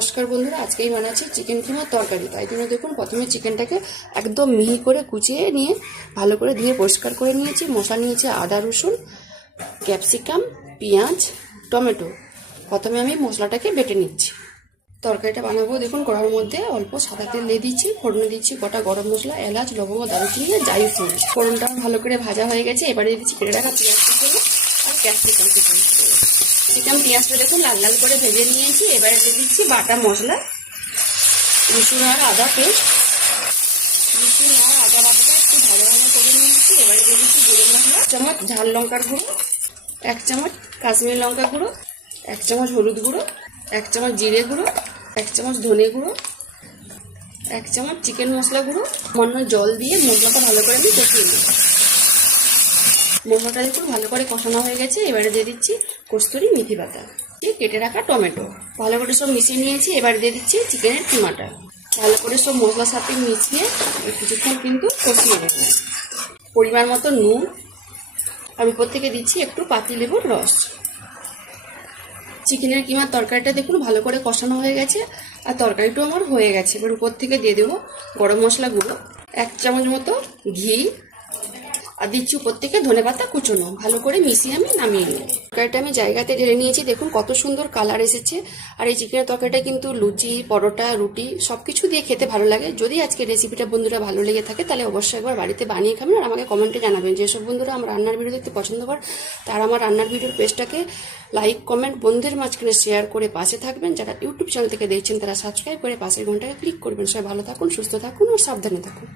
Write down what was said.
নমস্কার বন্ধুরা, আজকেই বানাচ্ছি চিকেন কিমার তরকারি। তাই জন্য দেখুন প্রথমে চিকেনটাকে একদম মিহি করে কুচিয়ে নিয়ে ভালো করে ধুয়ে পরিষ্কার করে নিয়েছি। মশলা নিয়েছি আদা রসুন, ক্যাপসিকাম, পেঁয়াজ, টমেটো। প্রথমে আমি মশলাটাকে বেটে নিচ্ছি। তরকারিটা বানাবো দেখুন কড়ার মধ্যে অল্প সাদা তেল দিয়ে দিচ্ছি, ফোড়নে দিচ্ছি গোটা গরম মশলা, এলাচ, লবঙ্গ, দারুচিনি, জায়ফল। ফোড়নটা ভালো করে ভাজা হয়ে গেছে। এবারে দিয়ে দিচ্ছি কেটে রাখা পেঁয়াজ কুচি আর ক্যাপসিকাম কুচি। চিকেন পেঁয়াজটা দেখুন লাল লাল করে ভেজে নিয়েছি। এবারে দিয়ে দিচ্ছি বাটা মশলা, রসুন আর আদা পেস্ট। রসুন আর আদা বাটাটা একটু ভাজা ভাজা করে নিয়েছি। এবারে দিয়ে দিচ্ছি জিরে মশলা, 1 চামচ ঝাল লঙ্কার গুঁড়ো, 1 চামচ কাশ্মীরি লঙ্কা গুঁড়ো, 1 চামচ হলুদ গুঁড়ো, 1 চামচ জিরে গুঁড়ো, 1 চামচ ধনে গুঁড়ো, 1 চামচ চিকেন মশলা গুঁড়ো। সামান্য জল দিয়ে মশলাটা ভালো করে আমি কষিয়ে নিই। মশলাটা দেখুন ভালো করে কষানো হয়ে গেছে। এবারে দিয়ে দিচ্ছি কস্তুরি মেথি পাতা, কেটে রাখা টমেটো। ভালো করে সব মিশিয়ে নিয়েছি। এবারে দিয়ে দিচ্ছি চিকেনের কিমাটা। ভালো করে সব মশলার সাথে মিশিয়ে কিছুক্ষণ কিন্তু কষিয়ে নেব। পরিমাণ মতো নুন আর উপর থেকে দিচ্ছি একটু পাতিলেবুর রস। চিকেনের কিমার তরকারিটা দেখুন ভালো করে কষানো হয়ে গেছে আর তরকারিটাও আমার হয়ে গেছে। এবার উপর থেকে দিয়ে দেবো গরম মশলা গুঁড়ো, 1 চামচ মতো ঘি আর দিচ্ছি উপর থেকে ধনেপাতা কুচোনো। ভালো করে মিশিয়ে আমি নামিয়ে নিই। তরকারিটা আমি জায়গাতে ঢেলে নিয়েছি। দেখুন কত সুন্দর কালার এসেছে। আর এই চিকেনের তরকারিটা কিন্তু লুচি, পরোটা, রুটি সব কিছু দিয়ে খেতে ভালো লাগে। যদি আজকে রেসিপিটা বন্ধুরা ভালো লেগে থাকে তাহলে অবশ্যই একবার বাড়িতে বানিয়ে খাবেন আর আমাকে কমেন্টে জানাবেন। যেসব বন্ধুরা আমার রান্নার ভিডিও দেখতে পছন্দ করেন তারা আমার রান্নার ভিডিওর পেজটাকে লাইক, কমেন্ট, বন্ধুদের মাঝখানে শেয়ার করে পাশে থাকবেন। যারা ইউটিউব চ্যানেল থেকে দেখছেন তারা সাবস্ক্রাইব করে পাশের ঘন্টায় ক্লিক করবেন। সবাই ভালো থাকুন, সুস্থ থাকুন ও সাবধানে থাকুন।